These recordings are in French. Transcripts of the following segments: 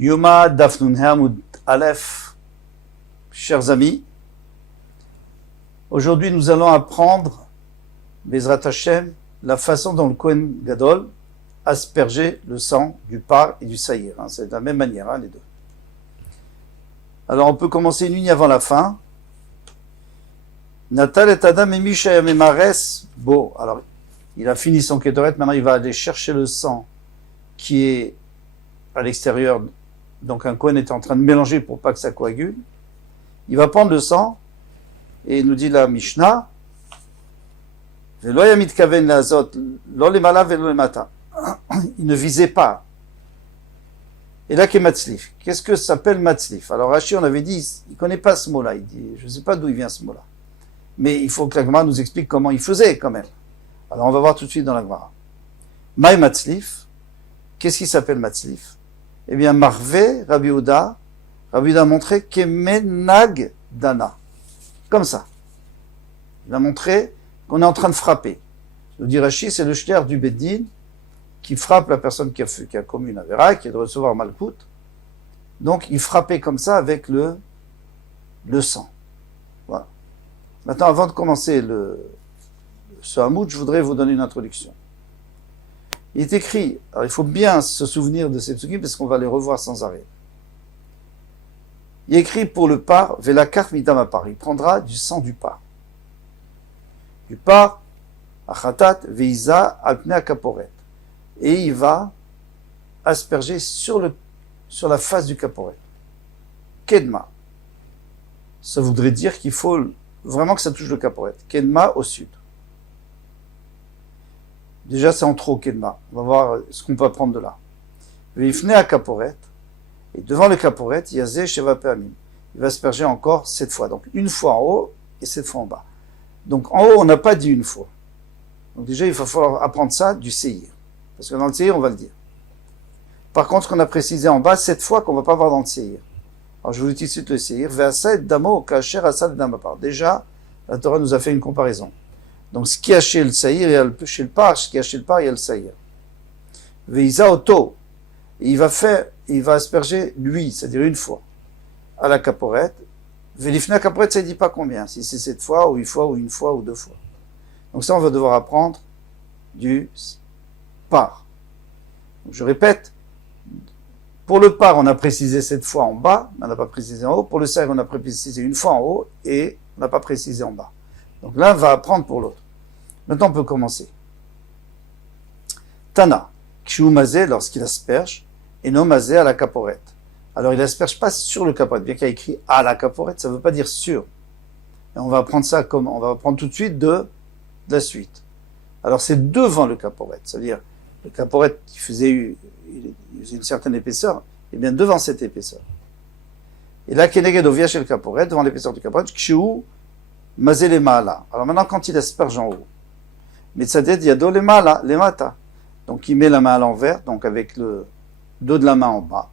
Yoma Dafnun Hamud Aleph, chers amis, aujourd'hui nous allons apprendre, Bezrat Hashem, la façon dont le Kohen Gadol aspergeait le sang du par et du saïr. C'est de la même manière, les deux. Alors on peut commencer une ligne avant la fin. Natal et Adam et Misha Memares. Bon, alors il a fini son kétoret, maintenant il va aller chercher le sang qui est à l'extérieur. Donc un Kohen est en train de mélanger pour pas que ça coagule. Il va prendre le sang et il nous dit la Mishnah, il ne visait pas. Et là, qu'est Matzlif? Qu'est-ce que ça s'appelle Matzlif? Alors Rashi, on avait dit, il connaît pas ce mot-là. Il dit, je ne sais pas d'où il vient ce mot-là. Mais il faut que la Gemara nous explique comment il faisait quand même. Alors on va voir tout de suite dans la Gemara. Maï Matzlif, qu'est-ce qui s'appelle Matzlif? Eh bien, Marvé, Rabbi Yehuda a montré Kemenag Dana. Comme ça. Il a montré qu'on est en train de frapper. Nous dit Rashi, c'est le shliach du Beddin qui frappe la personne qui a commis une avéra, qui est de recevoir Malkout. Donc, il frappait comme ça avec le sang. Voilà. Maintenant, avant de commencer ce hamoud, je voudrais vous donner une introduction. Il est écrit, alors il faut bien se souvenir de ces psukim parce qu'on va les revoir sans arrêt. Il est écrit pour le par, Velakar midam par, il prendra du sang du par. Du par, achatat, veiza, alpnea kaporet. Et il va asperger sur la face du kaporet. Kedma. Ça voudrait dire qu'il faut vraiment que ça touche le kaporet. Kedma au sud. Déjà, c'est en trop, Kedma. On va voir ce qu'on peut apprendre de là. Veifne à kaporet. Et devant le kaporet, il y a Zé Sheva Peamim. Il va asperger encore 7 fois. Donc, une fois en haut et 7 fois en bas. Donc, en haut, on n'a pas dit une fois. Donc, déjà, il va falloir apprendre ça du Seir. Parce que dans le Seir, on va le dire. Par contre, ce qu'on a précisé en bas, 7 fois qu'on ne va pas voir dans le Seir. Alors, je vous dis tout de suite le Seir. Ve'asa et damo kacher asad damapar. Déjà, la Torah nous a fait une comparaison. Donc, ce qui a chez le Saïr, il y a chez le par, ce qui a chez le par, il y a le Saïr. Veisa auto. Il va asperger lui, c'est-à-dire une fois, à la caporette. Velifna caporette, ça ne dit pas combien, si c'est 7 fois, ou 8 fois, ou 1 fois, ou 2 fois. Donc ça, on va devoir apprendre du par. Donc, je répète, pour le par, on a précisé 7 fois en bas, mais on n'a pas précisé en haut. Pour le Saïr, on a précisé une fois en haut, et on n'a pas précisé en bas. Donc là, on va apprendre pour l'autre. Maintenant, on peut commencer. Tana, Kshu-mazé, lorsqu'il asperge, et non mazé à la caporette. Alors, il asperge pas sur le caporette. Bien qu'il y a écrit à la caporette, ça ne veut pas dire sur. Et on va apprendre ça comment? On va apprendre tout de suite de la suite. Alors, c'est devant le caporette. C'est-à-dire, le caporette qui faisait une certaine épaisseur, et bien devant cette épaisseur. Et là, Kenegedo vient chez le caporette, devant l'épaisseur du caporette, Kshu mazé les maala. Alors maintenant, quand il asperge en haut, Metzaded yado les maala, les mata. Donc il met la main à l'envers, donc avec le dos de la main en bas,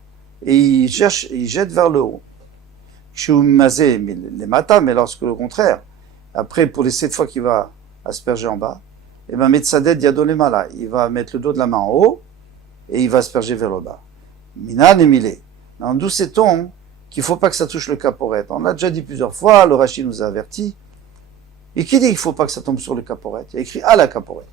et il jette vers le haut. Mazé les mata, mais lorsque le contraire, après pour les 7 fois qu'il va asperger en bas, et ben Metzaded yado les maala, il va mettre le dos de la main en haut, et il va asperger vers le bas. Minan et milé. D'où sait-on qu'il ne faut pas que ça touche le caporette? On l'a déjà dit plusieurs fois, le Rashi nous a avertis. Et qui dit qu'il ne faut pas que ça tombe sur le caporette? Il y a écrit à la caporette.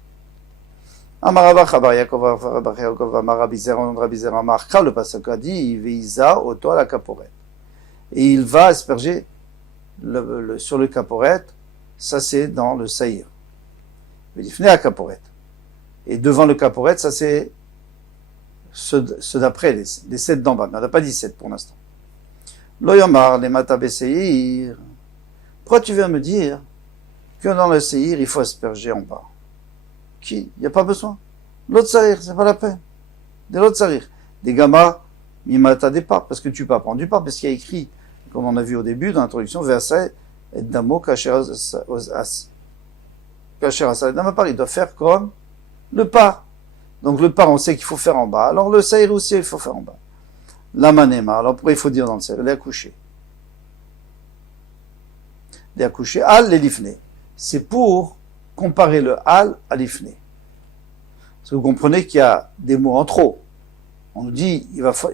Amarabach, Abar Yaakov, Abar Yaakov, Amarabizer, Andrabizer, Amarka, le passage a dit, Veiza, auto à la caporette. Et il va asperger sur le caporette, ça c'est dans le Saïr. Vélifne à caporette. Et devant le caporette, ça c'est ceux d'après, les 7 d'en bas. Mais on n'a pas dit 7 pour l'instant. Loyomar, les matabé Seir. Pourquoi tu viens me dire que dans le Seir, il faut asperger en bas? Qui? Il n'y a pas besoin. L'autre Sarir, c'est pas la peine. De l'autre Sarir. Des gamma, mimata des parts, parce que tu peux apprendre du part, parce qu'il y a écrit, comme on a vu au début, dans l'introduction, verset, et damo, kacher asal, il doit faire comme le par. Donc le par, on sait qu'il faut faire en bas. Alors le Sair aussi, il faut faire en bas. La manema. Alors pourquoi il faut dire dans le Sair? Les accoucher. Les accoucher, al les lifne. C'est pour comparer le al à l'ifne. Parce que vous comprenez qu'il y a des mots en trop. On nous dit,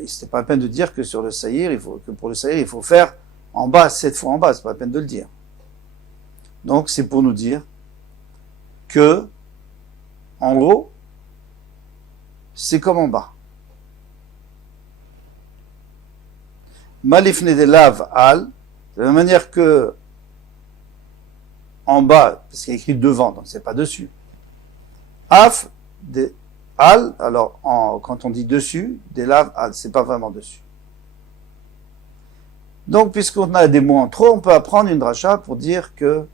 c'était pas la peine de dire que sur le saïr, que pour le saïr, il faut faire en bas, 7 fois en bas, c'est pas la peine de le dire. Donc, c'est pour nous dire que, en gros, c'est comme en bas. Malifne de lave al, de la manière que, en bas, parce qu'il y a écrit devant, donc c'est pas dessus. Af, de al, alors, quand on dit dessus, des laves al, c'est pas vraiment dessus. Donc, puisqu'on a des mots en trop, on peut apprendre une dracha pour dire que,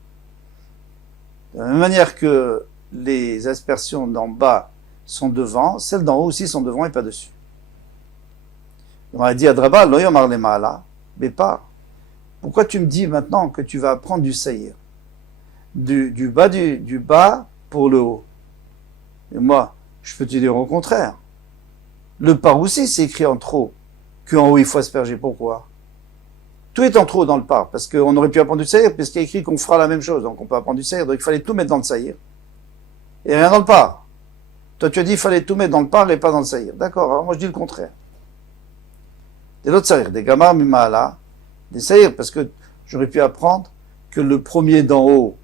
de la même manière que les aspersions d'en bas sont devant, celles d'en haut aussi sont devant et pas dessus. On a dit à Draba, l'oyomar le ma'ala, mais pas. Pourquoi tu me dis maintenant que tu vas apprendre du saïr? Du bas pour le haut. Et moi, je peux te dire au contraire. Le par aussi, c'est écrit en trop, qu'en haut il faut asperger. Pourquoi? Tout est en trop dans le par, parce qu'on aurait pu apprendre du saïr, puisqu'il y a écrit qu'on fera la même chose, donc on peut apprendre du saïr, donc il fallait tout mettre dans le saïr. Et rien dans le par. Toi, tu as dit qu'il fallait tout mettre dans le par et pas dans le saïr. D'accord, alors moi je dis le contraire. Des autres saïr, des gamar mima'ala, des saïr, parce que j'aurais pu apprendre que le premier d'en haut,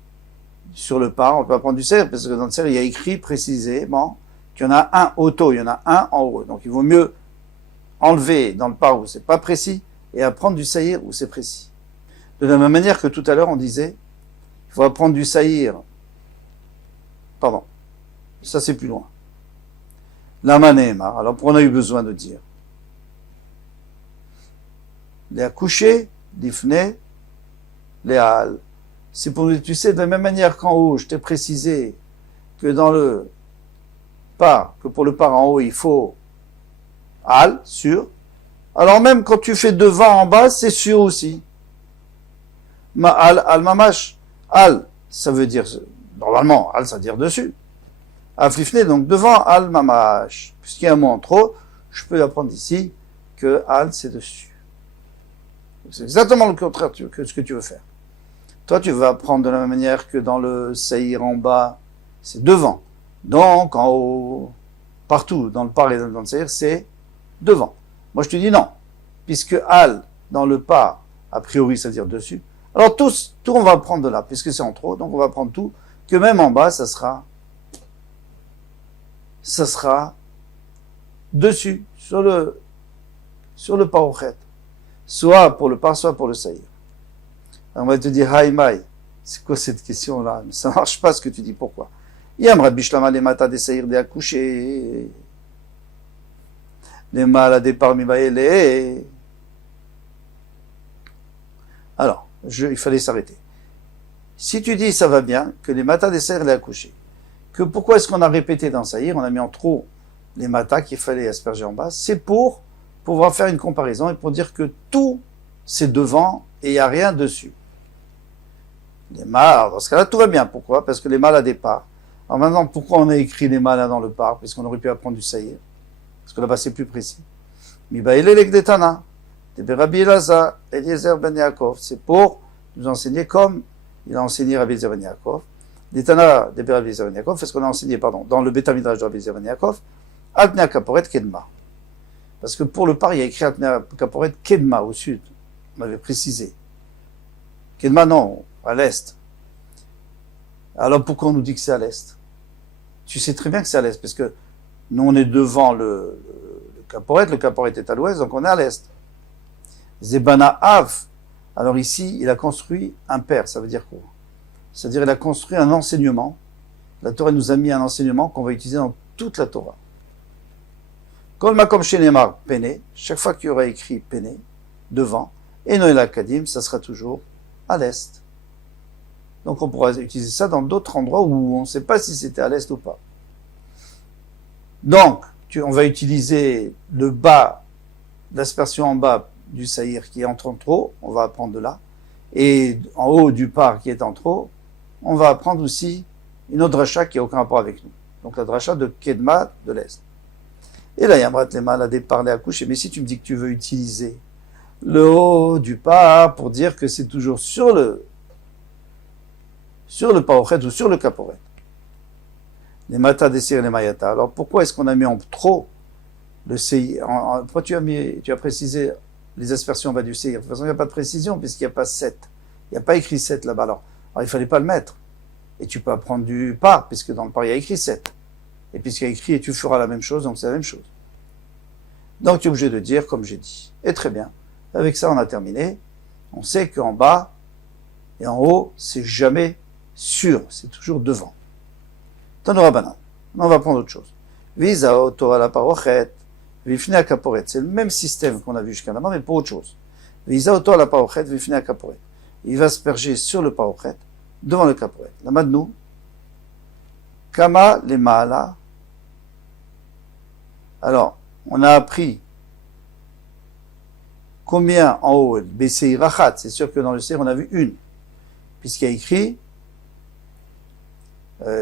sur le par, on peut apprendre du saïr, parce que dans le saïr, il y a écrit précisément qu'il y en a un auto, il y en a un en haut. Donc il vaut mieux enlever dans le par où c'est pas précis, et apprendre du saïr où c'est précis. De la même manière que tout à l'heure on disait, il faut apprendre du saïr. Pardon, ça c'est plus loin. La manéma, alors on a eu besoin de dire. Les accouchés, l'ifné, les hal. C'est pour nous, tu sais, de la même manière qu'en haut, je t'ai précisé que dans le par, que pour le par en haut, il faut hal, sûr. Alors même quand tu fais devant en bas, c'est sûr aussi. Al mamash, al, ça veut dire, normalement, al, ça veut dire dessus. Aflifne, donc devant al mamash. Puisqu'il y a un mot en trop, je peux apprendre ici que al, c'est dessus. C'est exactement le contraire que ce que tu veux faire. Toi, tu vas apprendre de la même manière que dans le saïr en bas, c'est devant. Donc, en haut, partout, dans le par et dans le saïr, c'est devant. Moi, je te dis non. Puisque al, dans le par, a priori, c'est-à-dire dessus. Alors, tout, on va apprendre de là, puisque c'est en trop, donc on va apprendre tout, que même en bas, ça sera dessus, sur le parochet. Soit pour le par, soit pour le saïr. On va te dire, Haïmaï, c'est quoi cette question-là? Ça ne marche pas ce que tu dis, pourquoi? Yam Rabbi Shlama les matas des saïr des accouchés. Les mal à départ mibaélé. Alors, il fallait s'arrêter. Si tu dis, ça va bien, que les matas des saïr les accouchés, que pourquoi est-ce qu'on a répété dans saïr, on a mis en trop les matas qu'il fallait asperger en bas, c'est pour pouvoir faire une comparaison et pour dire que tout, c'est devant et il n'y a rien dessus. Les mâles, dans ce cas-là, tout va bien. Pourquoi? Parce que les mâles à départ. Alors maintenant, pourquoi on a écrit les mâles dans le par? Puisqu'on aurait pu apprendre du saïr. Parce que là-bas, c'est plus précis. Mibaïlé l'ekdetana, de Rabbi Elazar, Eliezer ben Yaakov. C'est pour nous enseigner comme il a enseigné Rabbi Eliezer ben Yaakov. L'Etana de Rabbi Eliezer ben Yaakov, c'est ce qu'on a enseigné, dans le Beth Midrash de Rabbi Eliezer ben Yaakov, Altnea Kaporet Kedma. Parce que pour le par, il y a écrit Altnea Kaporet Kedma au sud. On avait précisé. Kedma, non, à l'est. Alors pourquoi on nous dit que c'est à l'est? Tu sais très bien que c'est à l'est, parce que nous on est devant le caporet est à l'ouest, donc on est à l'est. Zebana Av, alors ici il a construit un père, ça veut dire quoi? C'est-à-dire il a construit un enseignement. La Torah nous a mis un enseignement qu'on va utiliser dans toute la Torah. Kol makom shenemar pene, chaque fois qu'il y aura écrit pene, devant, et Noël Akadim, ça sera toujours à l'est. Donc on pourra utiliser ça dans d'autres endroits où on ne sait pas si c'était à l'est ou pas. Donc, on va utiliser le bas, l'aspersion en bas du saïr qui est en trop, on va apprendre de là, et en haut du par qui est en trop, on va apprendre aussi une autre dracha qui n'a aucun rapport avec nous. Donc la dracha de Kedma de l'est. Et là, Yamrat les malades parler à coucher, mais si tu me dis que tu veux utiliser le haut du par pour dire que c'est toujours sur le parochet ou sur le caporet. Les matas des et les mayata. Alors pourquoi est-ce qu'on a mis en trop le séir. Pourquoi tu as précisé les aspersions en bas du séir? De toute façon, il n'y a pas de précision puisqu'il n'y a pas 7. Il n'y a pas écrit 7 là-bas. Alors, il fallait pas le mettre. Et tu peux apprendre du par, puisque dans le par, il y a écrit 7. Et puisqu'il y a écrit et tu feras la même chose, donc c'est la même chose. Donc tu es obligé de dire comme j'ai dit. Et très bien. Avec ça, on a terminé. On sait qu'en bas et en haut, c'est jamais sûr. C'est toujours devant. Tanura Banan. On va prendre autre chose. Visa auto à la parochet. Vifne à kaporet. C'est le même système qu'on a vu jusqu'à maintenant, mais pour autre chose. Visa auto à la parochet. Vifne à kaporet. Il va asperger sur le parochet, devant le kaporet. La madnou. Kama les maala. Alors, on a appris combien en haut, BCI Rachat, c'est sûr que dans le CIR, on a vu une, puisqu'il y a écrit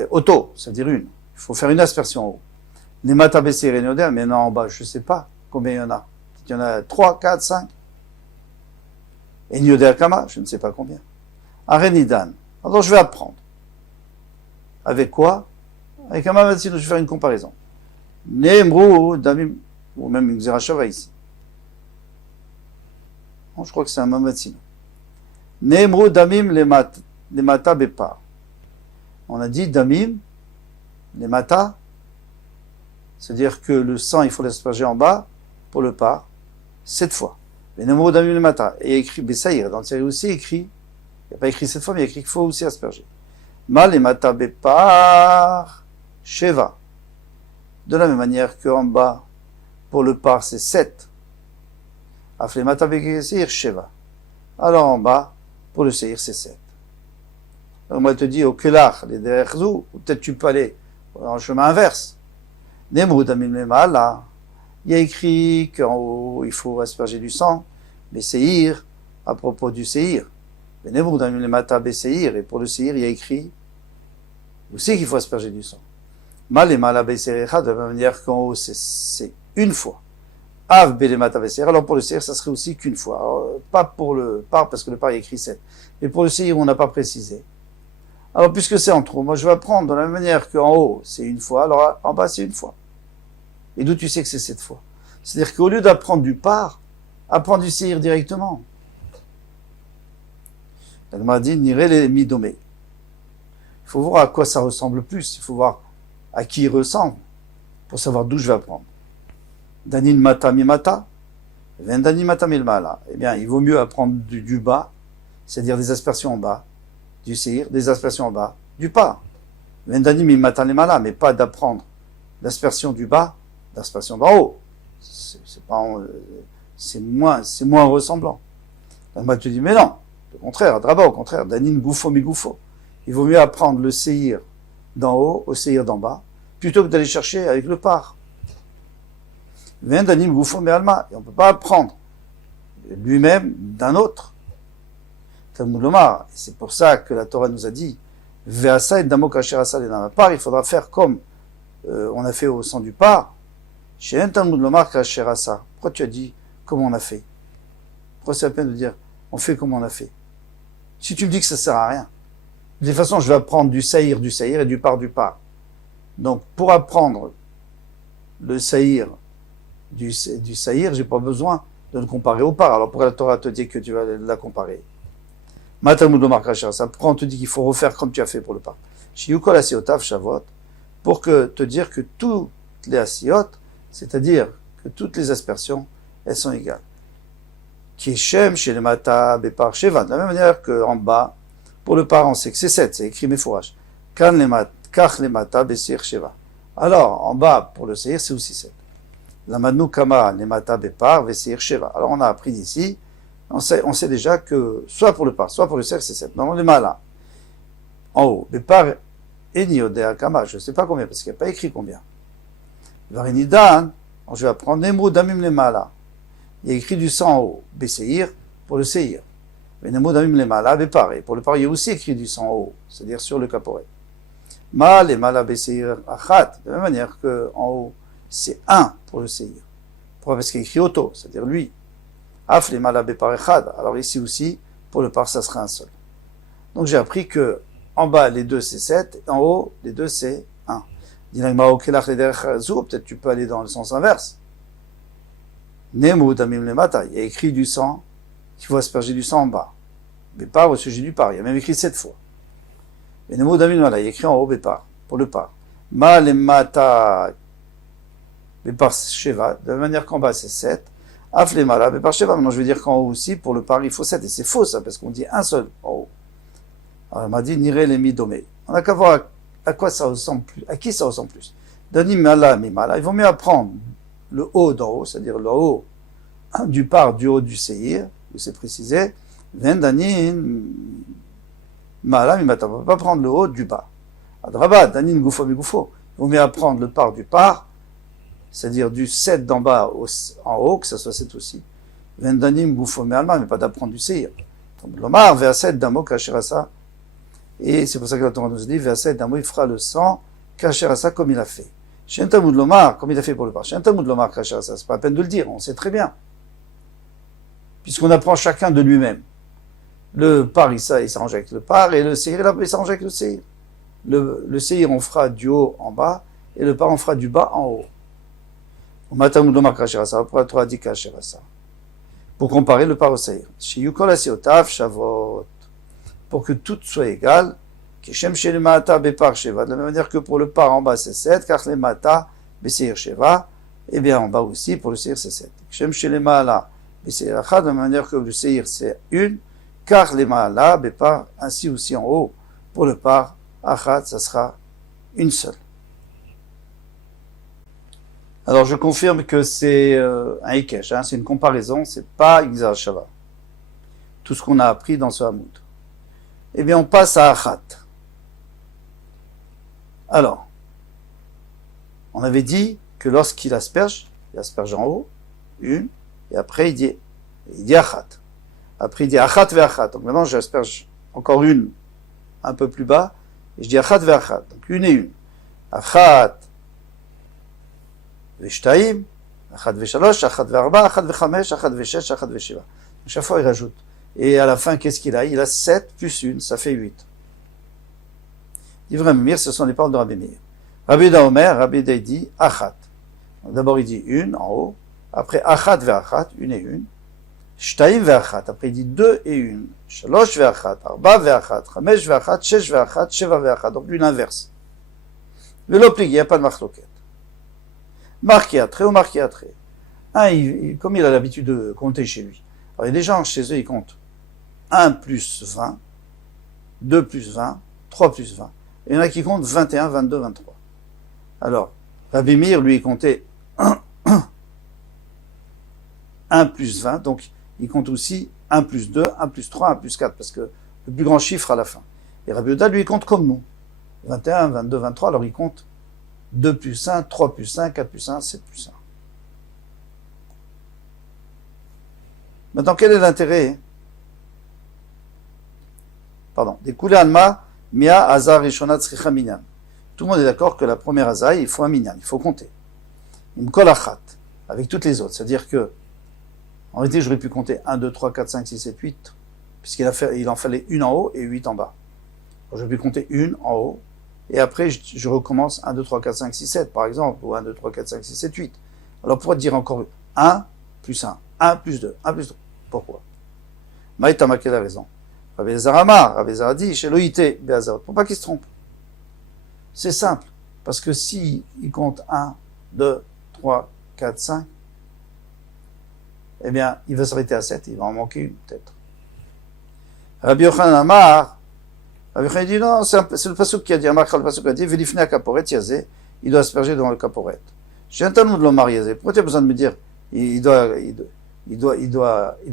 auto, c'est-à-dire une. Il faut faire une aspersion en haut. Les mata BCI Rénodère, mais non, en bas, je ne sais pas combien il y en a. Il y en a 3, 4, 5. Et Nyoder Kama, je ne sais pas combien. Arenidan. Alors, je vais apprendre. Avec quoi? Avec un Mamatsino, je vais faire une comparaison. Nemrou, Damim, ou même une Xerashava ici. Bon, je crois que c'est un Mamatsino. Nemrou, Damim, les mata bepar. On a dit Damim, les mata, c'est-à-dire que le sang, il faut l'asperger en bas pour le par, 7 fois. Mais Nemrou, Damim, les mata. Et il y a écrit Bessaïr. Dans le série aussi écrit, il n'y a pas écrit 7 fois, mais il y a écrit qu'il faut aussi asperger. Mal, les mata bepar, Sheva. De la même manière qu'en bas, pour le par, c'est 7. Aflemata Seir Sheva. Alors en bas, pour le Seir, c'est 7. Alors moi, je te dis, au Kelach, les Derechzou, ou peut-être tu peux aller en chemin inverse. Nemrud Amim Lema, là, il y a écrit qu'en haut, il faut asperger du sang, mais Seir, à propos du Seir. Mais Nemrud Amim Lemata Seir, et pour le Seir, il y a écrit aussi qu'il faut asperger du sang. Mal et mal de la même manière qu'en haut, c'est une fois. Av belemata beser. Alors pour le seir, ça serait aussi qu'une fois. Alors, pas pour le par, parce que le par, il y a écrit 7. Mais pour le seir, on n'a pas précisé. Alors, puisque c'est en trop, moi, je vais apprendre de la même manière qu'en haut, c'est une fois, alors en bas, c'est une fois. Et d'où tu sais que c'est 7 fois? C'est-à-dire qu'au lieu d'apprendre du par, apprends du seir directement. La Gemara dit, niré les midomé. Il faut voir à quoi ça ressemble plus. Il faut voir à qui il ressemble, pour savoir d'où je vais apprendre. Danin mata mimata, vendani mata milmala. Eh bien, il vaut mieux apprendre du bas, c'est-à-dire des aspersions en bas, du seir, des aspersions en bas, du pas. Vendani mimata milmala, mais pas d'apprendre l'aspersion du bas, l'aspersion d'en haut. C'est moins ressemblant. Donc, moi, tu dis, mais non, au contraire, draba, au contraire, danin goufo mi goufo. Il vaut mieux apprendre le seir d'en haut au seir d'en bas, plutôt que d'aller chercher avec le par. Vient d'anim goufon mais alma, et on ne peut pas apprendre lui-même d'un autre. Talmud Lomar, et c'est pour ça que la Torah nous a dit, Veasa et damo kacher asa le dans la part, il faudra faire comme on a fait au sang du par. Chez un Talmud Lomar kacher asa. Pourquoi tu as dit comment on a fait? Pourquoi c'est la peine de dire on fait comme on a fait? Si tu me dis que ça sert à rien. De toute façon, je vais apprendre du saïr et du par. Donc, pour apprendre le saïr du saïr, j'ai pas besoin de le comparer au par. Alors, pourquoi la Torah te dit que tu vas la comparer? Matalmud Omar Kachar, ça prend, on te dit qu'il faut refaire comme tu as fait pour le par. Shiyukol Asiotav Shavot, pour te dire que toutes les asiot, c'est-à-dire que toutes les aspersions, elles sont égales. Kishem chez les mata bepar sheva, de la même manière qu'en bas, pour le par, on sait que c'est 7, c'est écrit Mefourash. Kach les mata besir sheva. Alors, en bas, pour le seir, c'est aussi 7. La madnou kama les mata bepar besir sheva. Alors, on a appris d'ici, on sait déjà que, soit pour le par, soit pour le seir, c'est 7. Mais on est mal là. En haut, bepar eni odea kama, je ne sais pas combien, parce qu'il n'y a pas écrit combien. Varinidan, je vais apprendre Nemrou damim le mala. Il y a écrit du sang en haut, beseir, pour le seir. Mais Nemo Damim les Mala, pareil. Pour le par, il y a aussi écrit du sang en haut, c'est-à-dire sur le caporet. Mal et Mala Beseir Achat, de la même manière qu'en haut, c'est 1 pour le seir. Pourquoi? Parce qu'il y a écrit auto, c'est-à-dire lui. Af les Mala Bepar Echad. Alors ici aussi, pour le par, ça sera un seul. Donc j'ai appris que en bas, les deux c'est 7, et en haut, les deux c'est 1. Peut-être tu peux aller dans le sens inverse. Nemu damim lemata. Il y a écrit du sang, qu'il faut asperger du sang en bas. Bépar au sujet du par. Il y a même écrit 7 fois. Et Nemu damim lemata. Il y a écrit en haut bépar, pour le par. Ma lemata bépar sheva. De la manière qu'en bas c'est 7. Af lemala bépar sheva. Maintenant je vais dire qu'en haut aussi, pour le par, il faut 7. Et c'est faux ça, parce qu'on dit un seul en haut. Alors il m'a dit nire les midomé. On n'a qu'à voir à quoi ça ressemble plus, à qui ça ressemble plus. Danim mala mimala. Il vaut mieux apprendre le haut d'en haut, c'est-à-dire le haut du par, du haut du seir, où c'est précisé. Vendanin mala mimata. On ne peut pas prendre le haut du bas. Adraba, danin goufo mi goufo. Il vaut mieux apprendre le par du par, c'est-à-dire du 7 d'en bas en haut, que ça soit 7 aussi. Vendanim goufo mi alma, mais pas d'apprendre du seir. Donc l'omar, vers 7 d'un mot, kachirasa. Et c'est pour ça que la Torah nous dit, verset d'un mot, il fera le sang, cacher à ça comme il a fait. Chez un tamoud lomar, comme il a fait pour le par. Chez un tamoud lomar, cacher à ça, c'est pas la peine de le dire, on sait très bien. Puisqu'on apprend chacun de lui-même. Le par, il s'arrange avec le par, et le seir, il s'arrange avec le seir. Le seir, on fera du haut en bas, et le par, on fera du bas en haut. Au matamoud lomar, cacher à ça, pour la Torah dit cacher à ça. Pour comparer le par au seir. Chez Yukol Asiotav, Shavot. Pour que tout soit égal, Keshem chez le Mata Bepar Sheva, de la même manière que pour le par en bas c'est 7, car le Mata Beseir Sheva, et bien en bas aussi pour le Seir c'est 7. Keshem chez le Mala Beseir Achad, de la même manière que le Seir c'est 1, car le Mala Bepar, ainsi aussi en haut, pour le par Achad, ça sera une seule. Alors je confirme que c'est un Ikesh, c'est une comparaison, c'est pas Xar Shava. Tout ce qu'on a appris dans ce Hamoud. Eh bien, on passe à Achat. Alors, on avait dit que lorsqu'il asperge, il asperge en haut, une, et après il dit Achat. Après il dit Achat ve Achat. Donc maintenant j'asperge encore une un peu plus bas, et je dis Achat ve Achat. Donc une et une. Achat ve Shtaim, Achat ve Shalosh, Achat ve Arba, Achat ve Chamesh, Achat ve Shesh, Achat ve Shiva. Chaque fois il rajoute. Et à la fin, qu'est-ce qu'il a? Il a 7 plus 1, ça fait 8. Divrei Mir, ce sont les paroles de Rabbi Meir. Rabbi Yehuda Omer, Rabbi Yehuda dit Achat. D'abord il dit une en haut, après Achat ve Achat, une et une. Shtaim ve Achat, après il dit 2 et une. Shalosh ve Achat, Arba ve Achat, Chamesh ve Achat, Shesh ve Achat, Sheva ve Achat. Donc une inverse. Le loplig, il n'y a pas de marloquette. Marquiatré ou marquiatré. Comme il a l'habitude de compter chez lui. Alors il y a des gens chez eux, ils comptent 1 plus 20, 2 plus 20, 3 plus 20. Et il y en a qui comptent 21, 22, 23. Alors, Rabbi Meir, lui, il comptait 1 plus 20, donc il compte aussi 1 plus 2, 1 plus 3, 1 plus 4, parce que le plus grand chiffre à la fin. Et Rabbi Yehuda, lui, il compte comme nous. 21, 22, 23, alors il compte 2 plus 1, 3 plus 1, 4 plus 1, 7 plus 1. Maintenant, quel est l'intérêt? Des coulées alma, mia, azar, rishonat, tzricha, minyan. Tout le monde est d'accord que la première azar, il faut un minyan, il faut compter. Imkol achat, avec toutes les autres. C'est-à-dire que, en réalité, j'aurais pu compter 1, 2, 3, 4, 5, 6, 7, 8, puisqu'il en fallait une en haut et 8 en bas. Alors, j'aurais pu compter une en haut, et après, je recommence 1, 2, 3, 4, 5, 6, 7, par exemple, ou 1, 2, 3, 4, 5, 6, 7, 8. Alors, pourquoi dire encore 1 plus 1, 1 plus 2, 1 plus 2? Pourquoi? Maïtama, quelle a raison? Rabbi Elazar Amar, Rabbi Elazar a dit, chez Loïté, Béazar, pour pas qu'il se trompe. C'est simple, parce que si il compte 1, 2, 3, 4, 5, eh bien, il va s'arrêter à 7, il va en manquer une, peut-être. Rabbi Yochanan Amar, Rabbi Yochanan dit, non, c'est le pasuk qui a dit, Amar, le pasuk qui a dit, Vélifne à Kaporet, Yazé, il doit asperger devant le Kaporet. J'ai un talmud de l'Omar Yazé, pourquoi tu as besoin de me dire, il doit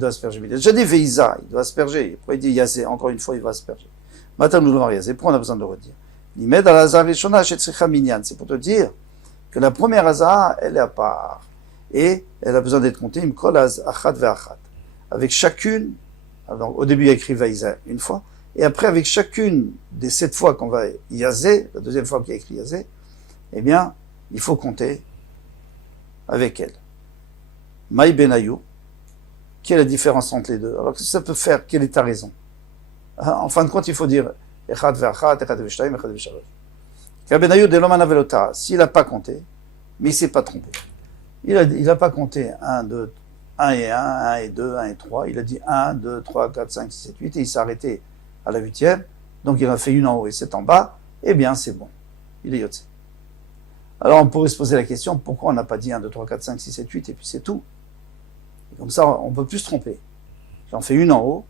asperger. Il a déjà dit Veiza, il doit asperger. Après il dit Yazé, encore une fois il va asperger. Maintenant nous l'avons Yazé, pourquoi on a besoin de le redire? L'Imed al Hazar Rishona Shetzricha Minyan, c'est pour te dire que la première Hazar, elle est à part. Et elle a besoin d'être comptée, Imkol Achat ve Achat. Avec chacune, alors au début il y a écrit Veiza une fois, et après avec chacune des 7 fois qu'on va Yazé, la deuxième fois qu'il y a écrit Yazé, eh bien, il faut compter avec elle. Maï Benayou, quelle est la différence entre les deux? Alors qu'est-ce que ça peut faire? Quelle est ta raison? En fin de compte, il faut dire Echad ve'achat, Echad ve'shtaim, Echad ve'shalosh. Car Benayou de l'homme velota, s'il n'a pas compté, mais il ne s'est pas trompé. Il n'a pas compté 1, 2, 1 et 1, 1 et 2, 1 et 3. Il a dit 1, 2, 3, 4, 5, 6, 7, 8 et il s'est arrêté à la 8e. Donc il en a fait une en haut et 7 en bas. Eh bien, c'est bon. Il est Yotze. Alors on pourrait se poser la question, pourquoi on n'a pas dit 1, 2, 3, 4, 5, 6, 7, 8 et puis c'est tout. Et comme ça, on ne peut plus se tromper. J'en fais une en haut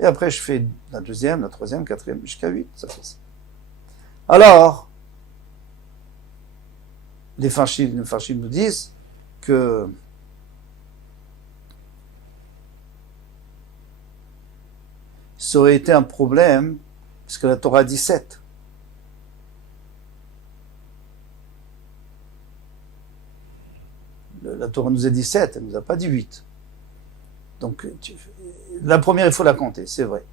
et après je fais la deuxième, la troisième, quatrième, jusqu'à 8. Ça fait ça. Alors, les Farshim nous disent que ça aurait été un problème, parce que la Torah dit 7. La Torah nous a dit 7, elle ne nous a pas dit 8. Donc, la première, il faut la compter, c'est vrai.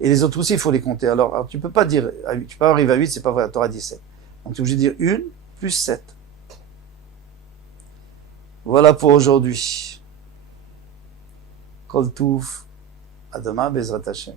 Et les autres aussi, il faut les compter. Alors tu peux pas dire, tu peux arriver à 8, c'est pas vrai, la Torah dit 7. Donc tu es obligé de dire 1 plus 7. Voilà pour aujourd'hui. Kol Tuv, à demain, Bezrat Hashem.